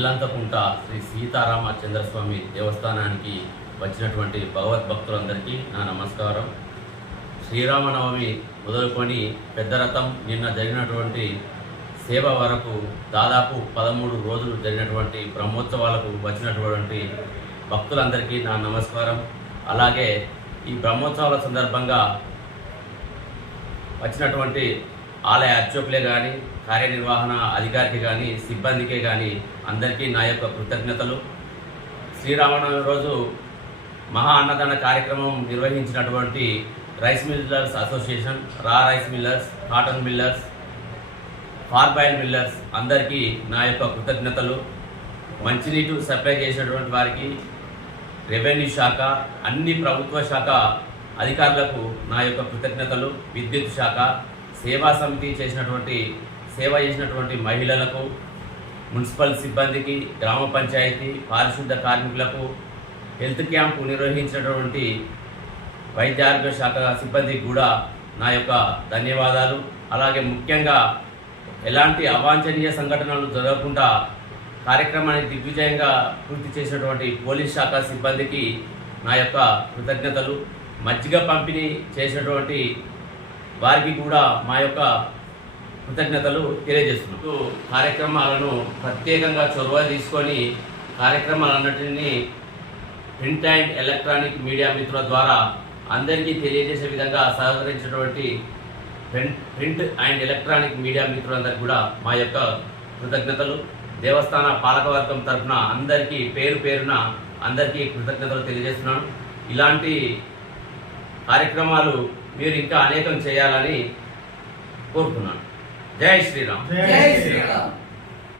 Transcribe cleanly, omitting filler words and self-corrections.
ఇల్లంతకుంట శ్రీ సీతారామచంద్రస్వామి దేవస్థానానికి వచ్చినటువంటి భగవద్భక్తులందరికీ నా నమస్కారం. శ్రీరామనవమి మొదలుకొని పెద్ద రథం నిన్న జరిగినటువంటి సేవ వరకు దాదాపు 13 రోజులు జరిగినటువంటి బ్రహ్మోత్సవాలకు వచ్చినటువంటి భక్తులందరికీ నా నమస్కారం. అలాగే ఈ బ్రహ్మోత్సవాల సందర్భంగా వచ్చినటువంటి ఆలయ అర్చకులే కానీ, కార్యనిర్వహణ అధికారికి కానీ, సిబ్బందికే కానీ అందరికీ నా యొక్క కృతజ్ఞతలు. శ్రీరామనవమి రోజు మహా అన్నదాన కార్యక్రమం నిర్వహించినటువంటి rice millers association, raw rice millers, cotton millers, parboil millers అందరికీ నా యొక్క కృతజ్ఞతలు. మంచినీటి సప్లై చేసినటువంటి వారికి, రెవెన్యూ శాఖ, అన్ని ప్రభుత్వ శాఖ అధికారులకు నా యొక్క కృతజ్ఞతలు. విద్యుత్ శాఖ, సేవా సమితి సేవ చేసినటువంటి మహిళలకు, మున్సిపల్ సిబ్బందికి, గ్రామ పంచాయతీ పారిశుద్ధ కార్మికులకు, హెల్త్ క్యాంపు నిర్వహించినటువంటి వైద్య ఆరోగ్య శాఖ సిబ్బందికి కూడా నా యొక్క ధన్యవాదాలు. అలాగే ముఖ్యంగా ఎలాంటి అవాంఛనీయ సంఘటనలు జరగకుండా కార్యక్రమాన్ని దిగ్విజయంగా పూర్తి చేసినటువంటి పోలీస్ శాఖ సిబ్బందికి నా యొక్క కృతజ్ఞతలు. మజ్జిగ పంపిణీ చేసినటువంటి వారికి కూడా మా యొక్క కృతజ్ఞతలు తెలియజేస్తున్నాం. కార్యక్రమాలను ప్రత్యేకంగా చొరవ తీసుకొని కార్యక్రమాలన్నింటినీ ప్రింట్ అండ్ ఎలక్ట్రానిక్ మీడియా మిత్రుల ద్వారా అందరికీ తెలియజేసే విధంగా సహకరించినటువంటి ప్రింట్ అండ్ ఎలక్ట్రానిక్ మీడియా మిత్రులందరికీ కూడా మా యొక్క కృతజ్ఞతలు. దేవస్థాన పాలకవర్గం తరఫున అందరికీ పేరు పేరున అందరికీ కృతజ్ఞతలు తెలియజేస్తున్నాను. ఇలాంటి కార్యక్రమాలు మీరు ఇంకా అనేకం చేయాలని కోరుతున్నాను. జై శ్రీరామ్. జై శ్రీరామ్.